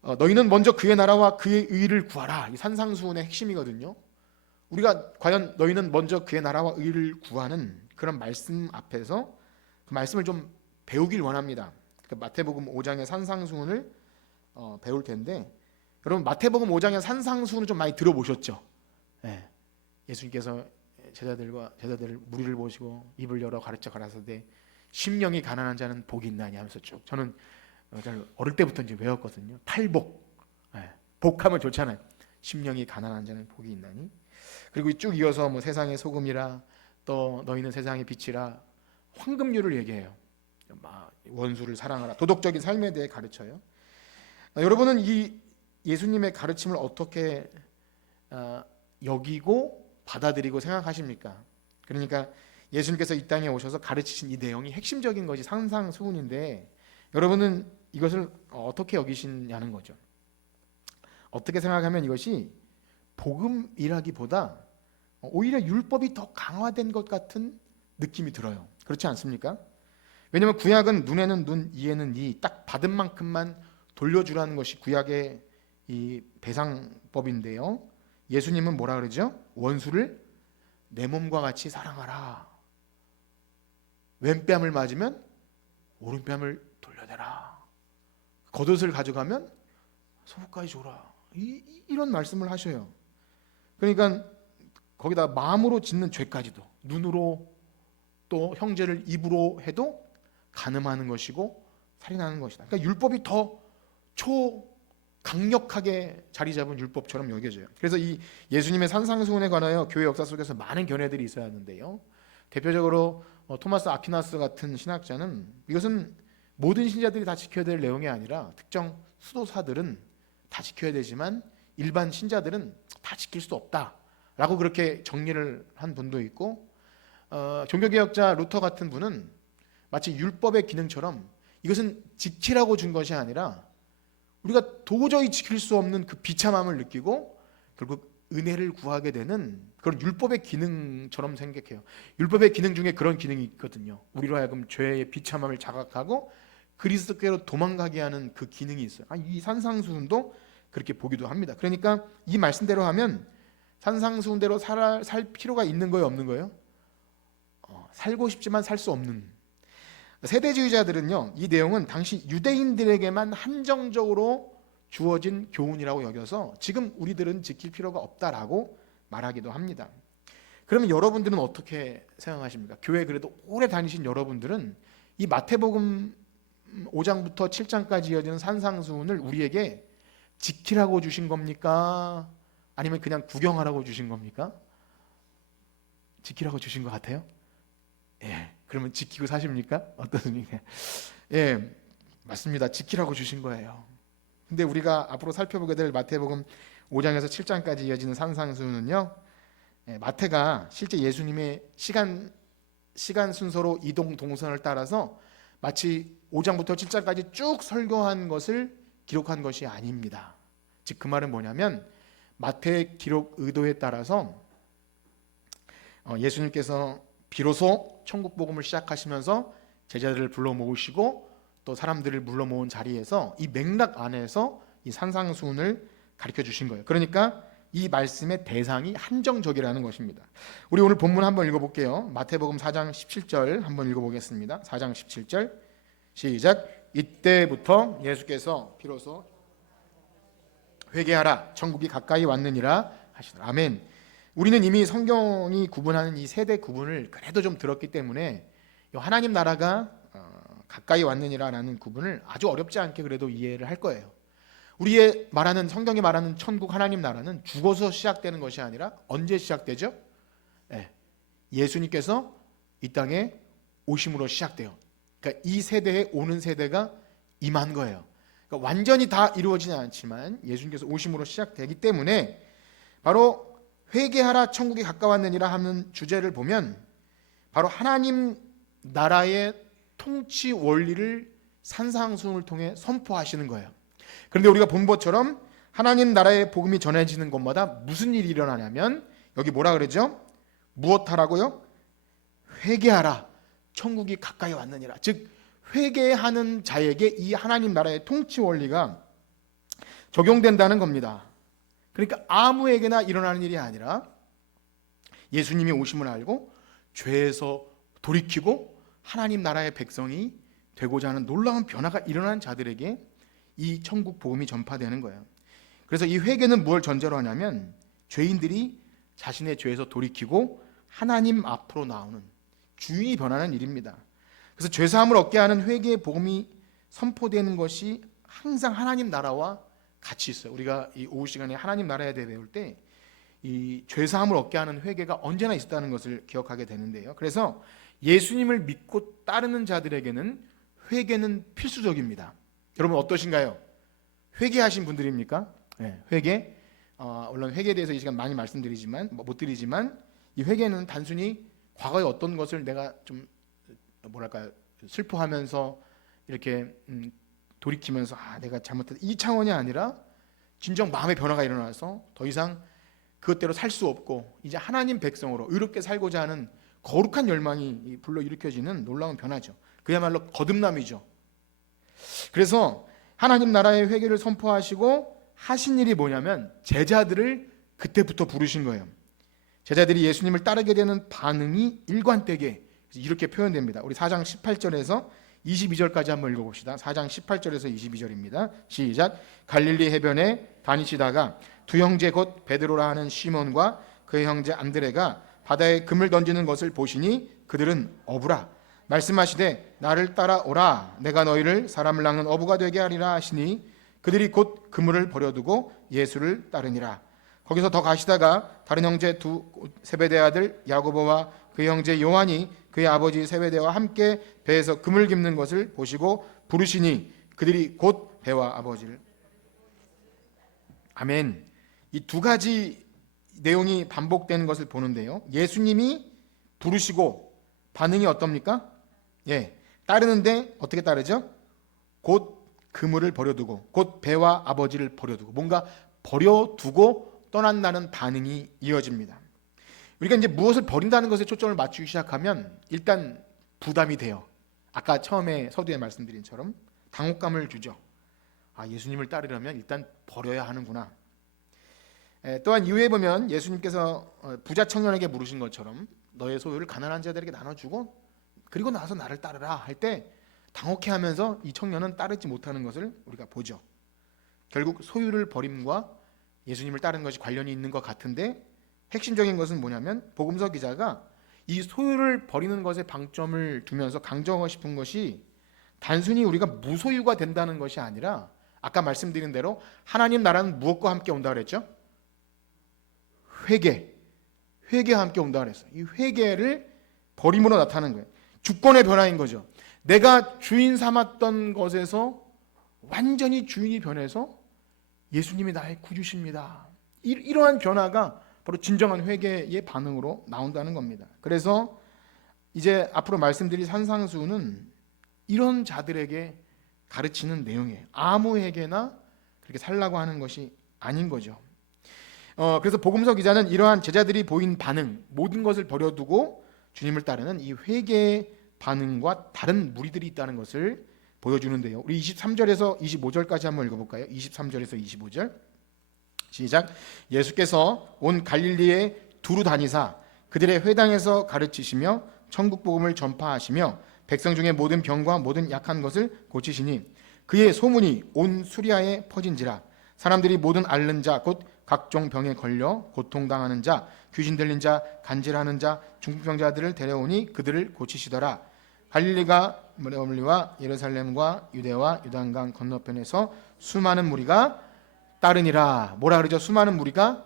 너희는 먼저 그의 나라와 그의 의를 구하라, 이 산상수훈의 핵심이거든요. 우리가 과연 너희는 먼저 그의 나라와 의를 구하는 그런 말씀 앞에서 그 말씀을 좀 배우길 원합니다. 마태복음 5장의 산상수훈을 배울 텐데, 여러분 마태복음 5장의 산상수훈을 좀 많이 들어보셨죠? 네. 예수님께서 제자들 무리를 보시고 입을 열어 가르쳐 가라사대 심령이 가난한 자는 복이 있나니 하면서 쭉, 저는 어릴 때부터 이제 외웠거든요. 팔복. 네. 복하면 좋잖아요. 심령이 가난한 자는 복이 있나니. 그리고 쭉 이어서 세상의 소금이라, 또 너희는 세상의 빛이라, 황금률을 얘기해요. 원수를 사랑하라, 도덕적인 삶에 대해 가르쳐요. 여러분은 이 예수님의 가르침을 어떻게 여기고 받아들이고 생각하십니까? 그러니까 예수님께서 이 땅에 오셔서 가르치신 이 내용이 핵심적인 것이 산상수훈인데, 여러분은 이것을 어떻게 여기시냐는 거죠. 어떻게 생각하면 이것이 복음이라기보다 오히려 율법이 더 강화된 것 같은 느낌이 들어요. 그렇지 않습니까? 왜냐하면 구약은 눈에는 눈, 이에는 이, 딱 받은 만큼만 돌려주라는 것이 구약의 이 배상법인데요. 예수님은 뭐라 그러죠? 원수를 내 몸과 같이 사랑하라. 왼뺨을 맞으면 오른뺨을 돌려대라. 겉옷을 가져가면 속옷까지 줘라. 이런 말씀을 하셔요. 그러니까 거기다 마음으로 짓는 죄까지도, 눈으로 또 형제를 입으로 해도 간음하는 것이고 살인하는 것이다. 그러니까 율법이 더 강력하게 자리 잡은 율법처럼 여겨져요. 그래서 이 예수님의 산상수훈에 관하여 교회 역사 속에서 많은 견해들이 있어야 하는데요. 대표적으로 토마스 아퀴나스 같은 신학자는 이것은 모든 신자들이 다 지켜야 될 내용이 아니라 특정 수도사들은 다 지켜야 되지만 일반 신자들은 다 지킬 수 없다라고 그렇게 정리를 한 분도 있고, 종교개혁자 루터 같은 분은 마치 율법의 기능처럼 이것은 지키라고 준 것이 아니라 우리가 도저히 지킬 수 없는 그 비참함을 느끼고 결국 은혜를 구하게 되는 그런 율법의 기능처럼 생각해요. 율법의 기능 중에 그런 기능이 있거든요. 우리로 하여금 죄의 비참함을 자각하고 그리스도께로 도망가게 하는 그 기능이 있어요. 이 산상수훈도 그렇게 보기도 합니다. 그러니까 이 말씀대로 하면 산상수훈대로 살 필요가 있는 거예요, 없는 거예요? 살고 싶지만 살 수 없는. 세대주의자들은요, 이 내용은 당시 유대인들에게만 한정적으로 주어진 교훈이라고 여겨서 지금 우리들은 지킬 필요가 없다라고 말하기도 합니다. 그러면 여러분들은 어떻게 생각하십니까? 교회 그래도 오래 다니신 여러분들은 이 마태복음 5장부터 7장까지 이어지는 산상수훈을 우리에게 지키라고 주신 겁니까? 아니면 그냥 구경하라고 주신 겁니까? 지키라고 주신 것 같아요? 예, 그러면 지키고 사십니까? 어떻습니까? 예, 맞습니다. 지키라고 주신 거예요. 근데 우리가 앞으로 살펴보게 될 마태복음 5장에서 7장까지 이어지는 산상수훈은요, 마태가 실제 예수님의 시간 순서로 이동 동선을 따라서 마치 5장부터 7장까지 쭉 설교한 것을 기록한 것이 아닙니다. 즉 그 말은 뭐냐면 마태의 기록 의도에 따라서 예수님께서 비로소 천국 복음을 시작하시면서 제자들을 불러 모으시고 또 사람들을 불러 모은 자리에서 이 맥락 안에서 이 산상수훈을 가르쳐 주신 거예요. 그러니까 이 말씀의 대상이 한정적이라는 것입니다. 우리 오늘 본문 한번 읽어볼게요. 마태복음 4장 17절 한번 읽어보겠습니다. 4장 17절 시작. 이때부터 예수께서 비로소 회개하라 천국이 가까이 왔느니라 하시더라. 아멘. 우리는 이미 성경이 구분하는 이 세대 구분을 그래도 좀 들었기 때문에 하나님 나라가 가까이 왔느니라라는 구분을 아주 어렵지 않게 그래도 이해를 할 거예요. 우리의 말하는 성경이 말하는 천국 하나님 나라는 죽어서 시작되는 것이 아니라 언제 시작되죠? 예수님께서 이 땅에 오심으로 시작돼요. 그러니까 이 세대에 오는 세대가 임한 거예요. 그러니까 완전히 다 이루어지지 않지만 예수님께서 오심으로 시작되기 때문에 바로 회개하라 천국이 가까웠느니라 하는 주제를 보면 바로 하나님 나라의 통치 원리를 산상수훈을 통해 선포하시는 거예요. 그런데 우리가 본 것처럼 하나님 나라의 복음이 전해지는 곳마다 무슨 일이 일어나냐면 여기 뭐라 그러죠? 무엇하라고요? 회개하라 천국이 가까이 왔느니라. 즉 회개하는 자에게 이 하나님 나라의 통치 원리가 적용된다는 겁니다. 그러니까 아무에게나 일어나는 일이 아니라 예수님이 오심을 알고 죄에서 돌이키고 하나님 나라의 백성이 되고자 하는 놀라운 변화가 일어난 자들에게 이 천국 복음이 전파되는 거예요. 그래서 이 회개는 뭘 전제로 하냐면 죄인들이 자신의 죄에서 돌이키고 하나님 앞으로 나오는 주인이 변하는 일입니다. 그래서 죄사함을 얻게 하는 회개의 복음이 선포되는 것이 항상 하나님 나라와 같이 있어요. 우리가 이 오후 시간에 하나님 나라에 대해 배울 때 이 죄사함을 얻게 하는 회개가 언제나 있었다는 것을 기억하게 되는데요. 그래서 예수님을 믿고 따르는 자들에게는 회개는 필수적입니다. 여러분 어떠신가요? 회개하신 분들입니까? 네, 회개. 물론 회개에 대해서 이 시간 많이 말씀드리지만 못 드리지만 이 회개는 단순히 과거의 어떤 것을 내가 좀 뭐랄까요 슬퍼하면서 이렇게 돌이키면서 내가 잘못했다 이 차원이 아니라 진정 마음의 변화가 일어나서 더 이상 그것대로 살 수 없고 이제 하나님 백성으로 의롭게 살고자 하는 거룩한 열망이 불러일으켜지는 놀라운 변화죠. 그야말로 거듭남이죠. 그래서 하나님 나라의 회개를 선포하시고 하신 일이 뭐냐면 제자들을 그때부터 부르신 거예요. 제자들이 예수님을 따르게 되는 반응이 일관되게 이렇게 표현됩니다. 우리 4장 18절에서 22절까지 한번 읽어봅시다. 4장 18절에서 22절입니다. 시작. 갈릴리 해변에 다니시다가 두 형제 곧 베드로라 하는 시몬과 그의 형제 안드레가 바다에 금을 던지는 것을 보시니 그들은 어부라. 말씀하시되 나를 따라오라. 내가 너희를 사람을 낚는 어부가 되게 하리라 하시니 그들이 곧 그물을 버려두고 예수를 따르니라. 거기서 더 가시다가 다른 형제 두 세베대 아들 야고보와 그 형제 요한이 그의 아버지 세베대와 함께 배에서 그물 깁는 것을 보시고 부르시니 그들이 곧 배와 아버지를. 아멘. 이 두 가지 내용이 반복되는 것을 보는데요. 예수님이 부르시고 반응이 어떻습니까? 예, 따르는데 어떻게 따르죠? 곧 그물을 버려두고, 곧 배와 아버지를 버려두고, 뭔가 버려두고 떠난다는 반응이 이어집니다. 우리가 이제 무엇을 버린다는 것에 초점을 맞추기 시작하면 일단 부담이 돼요. 아까 처음에 서두에 말씀드린 처럼 당혹감을 주죠. 아, 예수님을 따르려면 일단 버려야 하는구나. 또한 이후에 보면 예수님께서 부자 청년에게 물으신 것처럼 너의 소유를 가난한 자들에게 나눠주고 그리고 나서 나를 따르라 할 때 당혹해하면서 이 청년은 따르지 못하는 것을 우리가 보죠. 결국 소유를 버림과 예수님을 따르는 것이 관련이 있는 것 같은데 핵심적인 것은 뭐냐면 복음서 기자가 이 소유를 버리는 것에 방점을 두면서 강조하고 싶은 것이 단순히 우리가 무소유가 된다는 것이 아니라 아까 말씀드린 대로 하나님 나라는 무엇과 함께 온다 그랬죠? 회개와 함께 온다 그랬어요. 이 회개를 버림으로 나타나는 거예요. 주권의 변화인 거죠. 내가 주인 삼았던 것에서 완전히 주인이 변해서 예수님이 나의 구주십니다. 이러한 변화가 바로 진정한 회개의 반응으로 나온다는 겁니다. 그래서 이제 앞으로 말씀드릴 산상수훈은 이런 자들에게 가르치는 내용이에요. 아무에게나 그렇게 살라고 하는 것이 아닌 거죠. 그래서 복음서 기자는 이러한 제자들이 보인 반응, 모든 것을 버려두고 주님을 따르는 이 회개의 반응과 다른 무리들이 있다는 것을 보여주는데요. 우리 23절에서 25절까지 한번 읽어볼까요? 23절에서 25절 시작. 예수께서 온 갈릴리에 두루 다니사 그들의 회당에서 가르치시며 천국 복음을 전파하시며 백성 중에 모든 병과 모든 약한 것을 고치시니 그의 소문이 온 수리아에 퍼진지라. 사람들이 모든 앓는 자 곧 각종 병에 걸려 고통당하는 자, 귀신 들린 자, 간질하는 자, 중풍병자들을 데려오니 그들을 고치시더라. 갈릴리가 멀리와 예루살렘과 유대와 요단강 건너편에서 수많은 무리가 따르니라. 뭐라 그러죠? 수많은 무리가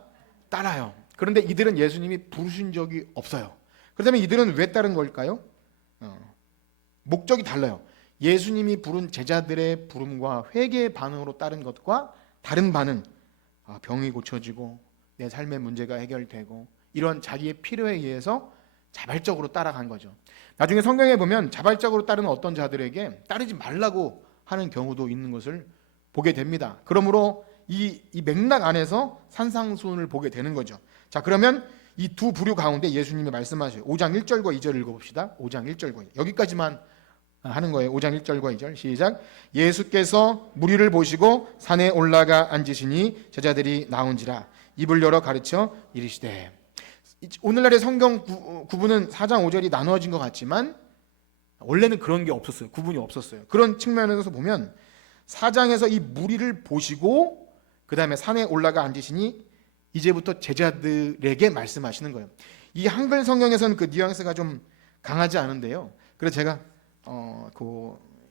따라요. 그런데 이들은 예수님이 부르신 적이 없어요. 그렇다면 이들은 왜 따른 걸까요? 목적이 달라요. 예수님이 부른 제자들의 부름과 회개의 반응으로 따른 것과 다른 반응, 병이 고쳐지고 내 삶의 문제가 해결되고 이런 자기의 필요에 의해서 자발적으로 따라간 거죠. 나중에 성경에 보면 자발적으로 따르는 어떤 자들에게 따르지 말라고 하는 경우도 있는 것을 보게 됩니다. 그러므로 이 맥락 안에서 산상수훈을 보게 되는 거죠. 자, 그러면 이 두 부류 가운데 예수님이 말씀하셔요. 5장 1절과 2절 읽어봅시다. 5장 1절과 2절. 여기까지만 하는 거예요. 5장 1절과 2절 시작. 예수께서 무리를 보시고 산에 올라가 앉으시니 제자들이 나온지라. 입을 열어 가르쳐 이르시되. 오늘날의 성경 구분은 4장 5절이 나누어진 것 같지만 원래는 그런 게 없었어요. 구분이 없었어요. 그런 측면에서 보면 4장에서 이 무리를 보시고 그 다음에 산에 올라가 앉으시니 이제부터 제자들에게 말씀하시는 거예요. 이 한글 성경에서는 그 뉘앙스가 좀 강하지 않은데요. 그래서 제가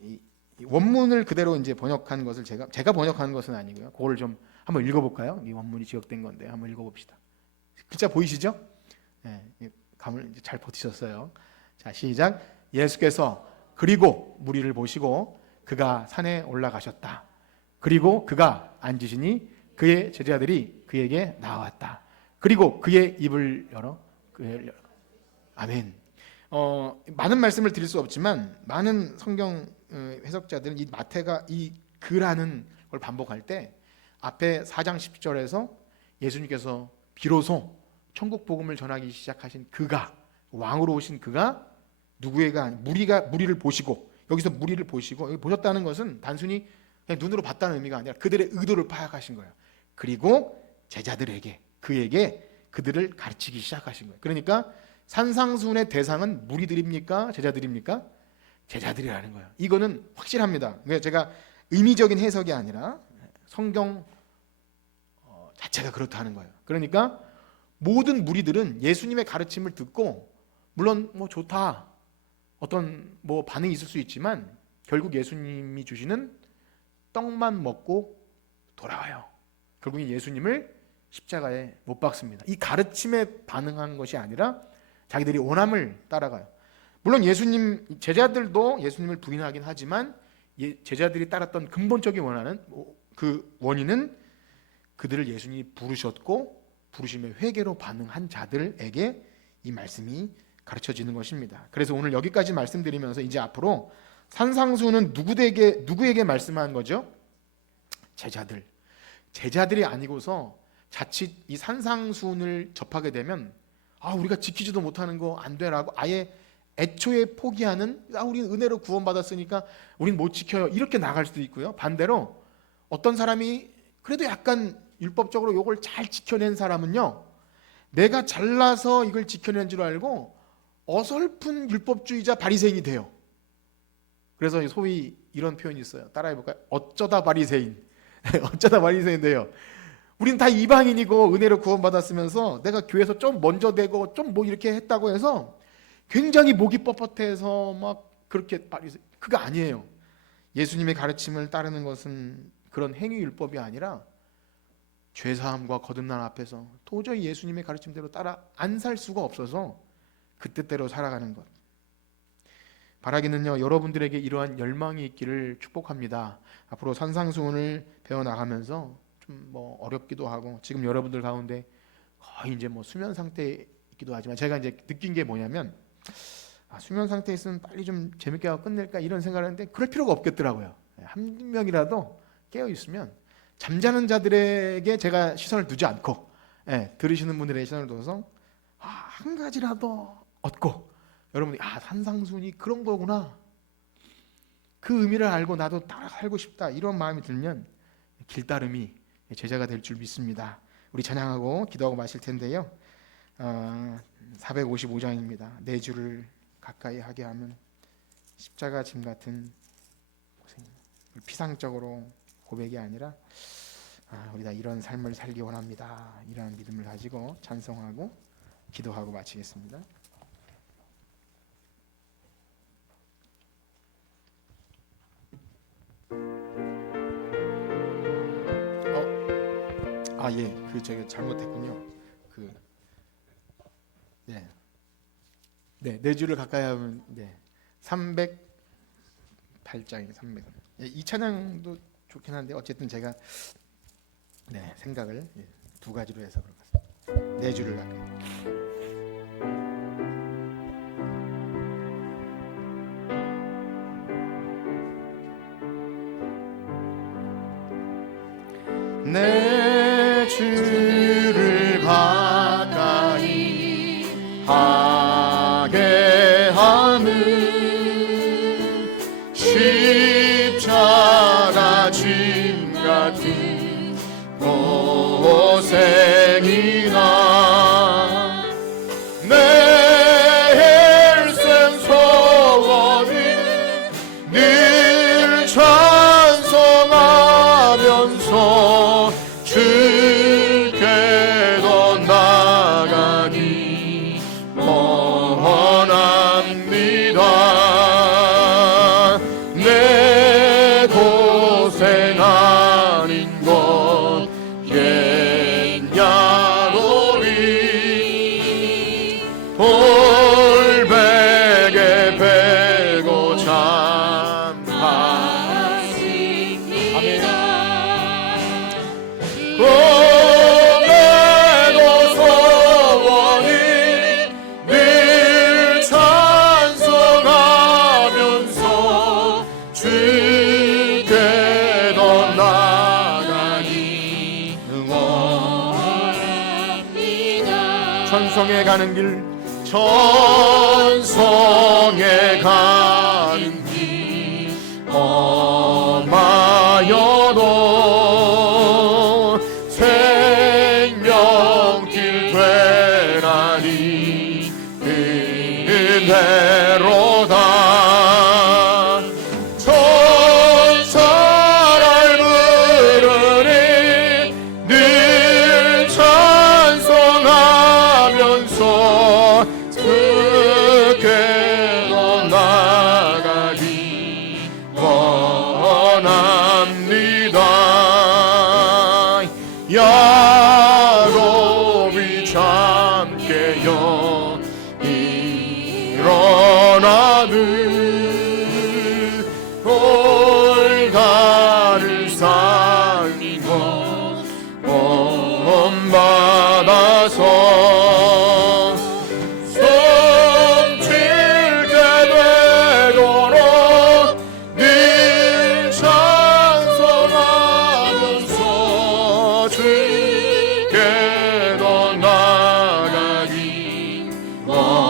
이 원문을 그대로 이제 번역한 것을 제가 번역한 것은 아니고요. 그걸 좀 한번 읽어볼까요? 이 원문이 지역된 건데 한번 읽어봅시다. 글자 보이시죠? 네, 감을 잘 버티셨어요. 자, 시작. 예수께서 그리고 무리를 보시고 그가 산에 올라가셨다. 그리고 그가 앉으시니 그의 제자들이 그에게 나왔다. 그리고 그의 입을 열어 아멘. 많은 말씀을 드릴 수 없지만 많은 성경 해석자들은 이 마태가 이 그라는 걸 반복할 때 앞에 4장 10절에서 예수님께서 비로소 천국 복음을 전하기 시작하신 그가 왕으로 오신 그가 누구에가 무리를 보시고 여기서 무리를 보시고 여기 보셨다는 것은 단순히 그냥 눈으로 봤다는 의미가 아니라 그들의 의도를 파악하신 거예요. 그리고 제자들에게 그에게 그들을 가르치기 시작하신 거예요. 그러니까 산상수훈의 대상은 무리들입니까? 제자들입니까? 제자들이라는 거예요. 이거는 확실합니다. 제가 의미적인 해석이 아니라 성경 자체가 그렇다는 거예요. 그러니까 모든 무리들은 예수님의 가르침을 듣고 물론 뭐 좋다 어떤 뭐 반응이 있을 수 있지만 결국 예수님이 주시는 떡만 먹고 돌아와요. 결국엔 예수님을 십자가에 못 박습니다. 이 가르침에 반응한 것이 아니라 자기들이 원함을 따라가요. 물론 예수님 제자들도 예수님을 부인하긴 하지만 제자들이 따랐던 근본적인 그 원인은 그들을 예수님이 부르셨고 부르심의 회개로 반응한 자들에게 이 말씀이 가르쳐지는 것입니다. 그래서 오늘 여기까지 말씀드리면서 이제 앞으로 산상수훈은 누구에게 말씀한 거죠? 제자들이 아니고서 자칫 이 산상수훈을 접하게 되면 우리가 지키지도 못하는 거 안 되라고 아예 애초에 포기하는, 우리는 은혜로 구원받았으니까 우린 못 지켜요, 이렇게 나갈 수도 있고요. 반대로 어떤 사람이 그래도 약간 율법적으로 이걸 잘 지켜낸 사람은요, 내가 잘나서 이걸 지켜낸 줄 알고 어설픈 율법주의자 바리새인이 돼요. 그래서 소위 이런 표현이 있어요. 따라해볼까요? 어쩌다 바리새인. 어쩌다 바리새인 돼요. 우린 다 이방인이고 은혜로 구원받았으면서 내가 교회에서 좀 먼저 되고 좀 뭐 이렇게 했다고 해서 굉장히 목이 뻣뻣해서 막 그렇게 그거 아니에요. 예수님의 가르침을 따르는 것은 그런 행위율법이 아니라 죄사함과 거듭남 앞에서 도저히 예수님의 가르침대로 따라 안 살 수가 없어서 그 뜻대로 살아가는 것. 바라기는요, 여러분들에게 이러한 열망이 있기를 축복합니다. 앞으로 산상수훈을 배워나가면서 좀 뭐 어렵기도 하고 지금 여러분들 가운데 거의 이제 뭐 수면 상태에 있기도 하지만 제가 이제 느낀 게 뭐냐면 수면 상태에 있으면 빨리 좀 재밌게 하고 끝낼까 이런 생각을 하는데 그럴 필요가 없겠더라고요. 한 명이라도 깨어 있으면 잠자는 자들에게 제가 시선을 두지 않고 들으시는 분들의 시선을 둬서 한 가지라도 얻고 여러분이 산상수훈이 그런 거구나, 그 의미를 알고 나도 따라 살고 싶다, 이런 마음이 들면 길따름이 제자가 될 줄 믿습니다. 우리 찬양하고 기도하고 마실 텐데요. 455장입니다. 내 주를 가까이 하게 하면 십자가 짐 같은 고생, 피상적으로 고백이 아니라 우리 다 이런 삶을 살기 원합니다. 이런 믿음을 가지고 찬송하고 기도하고 마치겠습니다. 제가 잘못했군요. 내 주를 가까이 하면 308장이에요. 300. 이 찬양도 좋긴 한데 어쨌든 제가 생각을 두 가지로 해서 그런 것 같습니다. 내 주를 가까이. 내 주를 가까이 하게 하는 십자가 짐 같은 고생이나 내 일생 소원을 늘 찬송하면서 주께 더 나가기 원합니다. 내 고생 아닌 것 겠냐고리 돌베개 베고 잠하시니라. 오늘도 소원이 늘 찬송하면서 주께 더 나가기 원합니다. 천성에 가는 길, 천성에 가는 길 험하여도 생명길 되나니 은혜로다. 천사를 부르니 늘 찬송하면서 주께 더 나가기 나를 살리고 본받아서 숨쉴 때 되도록 늘 찬송하면서 주께 더 나아가기 원합니다.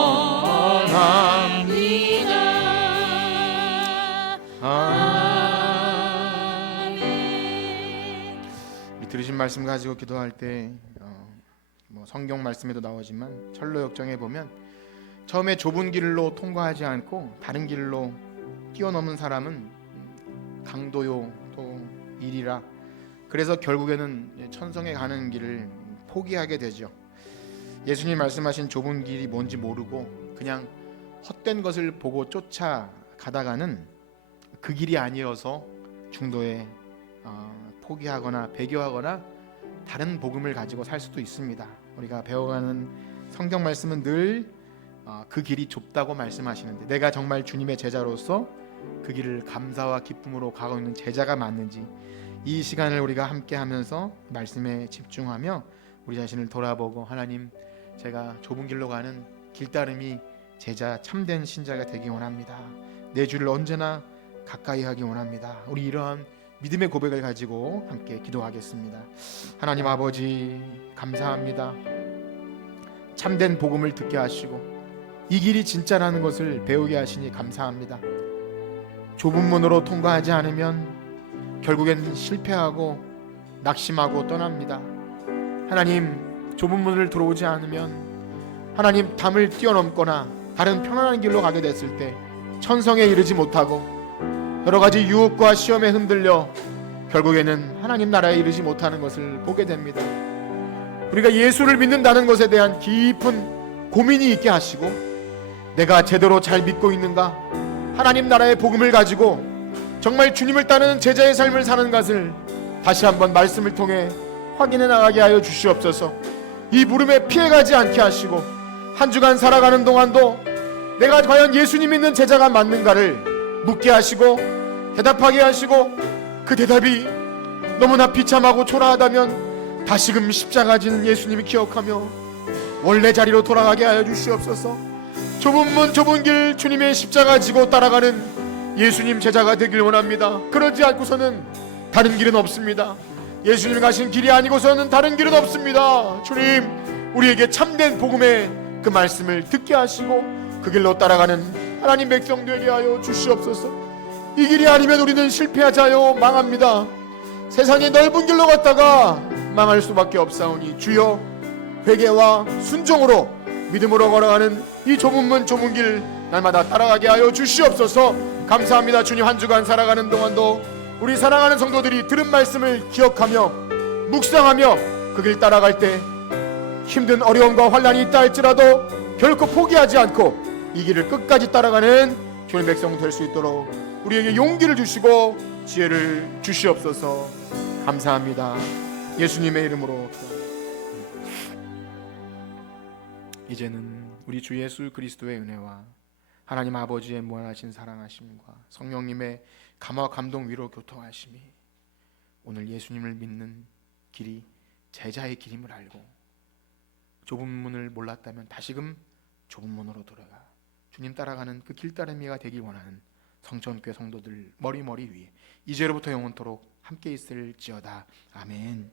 이 들으신 말씀 가지고 기도할 때 성경 말씀에도 나오지만 철로 역정에 보면 처음에 좁은 길로 통과하지 않고 다른 길로 뛰어넘은 사람은 강도요 또 일이라, 그래서 결국에는 천성에 가는 길을 포기하게 되죠. 예수님 말씀하신 좁은 길이 뭔지 모르고 그냥 헛된 것을 보고 쫓아가다가는 그 길이 아니어서 중도에 포기하거나 배교하거나 다른 복음을 가지고 살 수도 있습니다. 우리가 배워가는 성경 말씀은 늘 그 길이 좁다고 말씀하시는데, 내가 정말 주님의 제자로서 그 길을 감사와 기쁨으로 가고 있는 제자가 맞는지, 이 시간을 우리가 함께 하면서 말씀에 집중하며 우리 자신을 돌아보고, 하나님, 제가 좁은 길로 가는 길따름이 제자 참된 신자가 되기 원합니다. 내 주를 언제나 가까이 하기 원합니다. 우리 이러한 믿음의 고백을 가지고 함께 기도하겠습니다. 하나님 아버지, 감사합니다. 참된 복음을 듣게 하시고 이 길이 진짜라는 것을 배우게 하시니 감사합니다. 좁은 문으로 통과하지 않으면 결국엔 실패하고 낙심하고 떠납니다. 하나님, 좁은 문을 들어오지 않으면 하나님, 담을 뛰어넘거나 다른 편안한 길로 가게 됐을 때 천성에 이르지 못하고 여러 가지 유혹과 시험에 흔들려 결국에는 하나님 나라에 이르지 못하는 것을 보게 됩니다. 우리가 예수를 믿는다는 것에 대한 깊은 고민이 있게 하시고, 내가 제대로 잘 믿고 있는가, 하나님 나라의 복음을 가지고 정말 주님을 따르는 제자의 삶을 사는 것을 다시 한번 말씀을 통해 확인해 나가게 하여 주시옵소서. 이 물음에 피해가지 않게 하시고 한 주간 살아가는 동안도 내가 과연 예수님 믿는 제자가 맞는가를 묻게 하시고 대답하게 하시고, 그 대답이 너무나 비참하고 초라하다면 다시금 십자가 지는 예수님을 기억하며 원래 자리로 돌아가게 하여 주시옵소서. 좁은 문 좁은 길 주님의 십자가 지고 따라가는 예수님 제자가 되길 원합니다. 그러지 않고서는 다른 길은 없습니다. 예수님 가신 길이 아니고서는 다른 길은 없습니다. 주님, 우리에게 참된 복음의 그 말씀을 듣게 하시고 그 길로 따라가는 하나님 백성 되게 하여 주시옵소서. 이 길이 아니면 우리는 실패하자요 망합니다. 세상의 넓은 길로 갔다가 망할 수밖에 없사오니 주여, 회개와 순종으로 믿음으로 걸어가는 이 좁은 문 좁은 길 날마다 따라가게 하여 주시옵소서. 감사합니다. 주님, 한 주간 살아가는 동안도 우리 사랑하는 성도들이 들은 말씀을 기억하며 묵상하며 그 길 따라갈 때 힘든 어려움과 환난이 있다 할지라도 결코 포기하지 않고 이 길을 끝까지 따라가는 주님 백성 될 수 있도록 우리에게 용기를 주시고 지혜를 주시옵소서. 감사합니다. 예수님의 이름으로 기도합니다. 이제는 우리 주 예수 그리스도의 은혜와 하나님 아버지의 무한하신 사랑하심과 성령님의 감화 감동 위로 교통하심이 오늘 예수님을 믿는 길이 제자의 길임을 알고 좁은 문을 몰랐다면 다시금 좁은 문으로 돌아가 주님 따라가는 그 길따름이가 되길 원하는 성천교회 성도들 머리 위에 이제로부터 영원토록 함께 있을지어다. 아멘.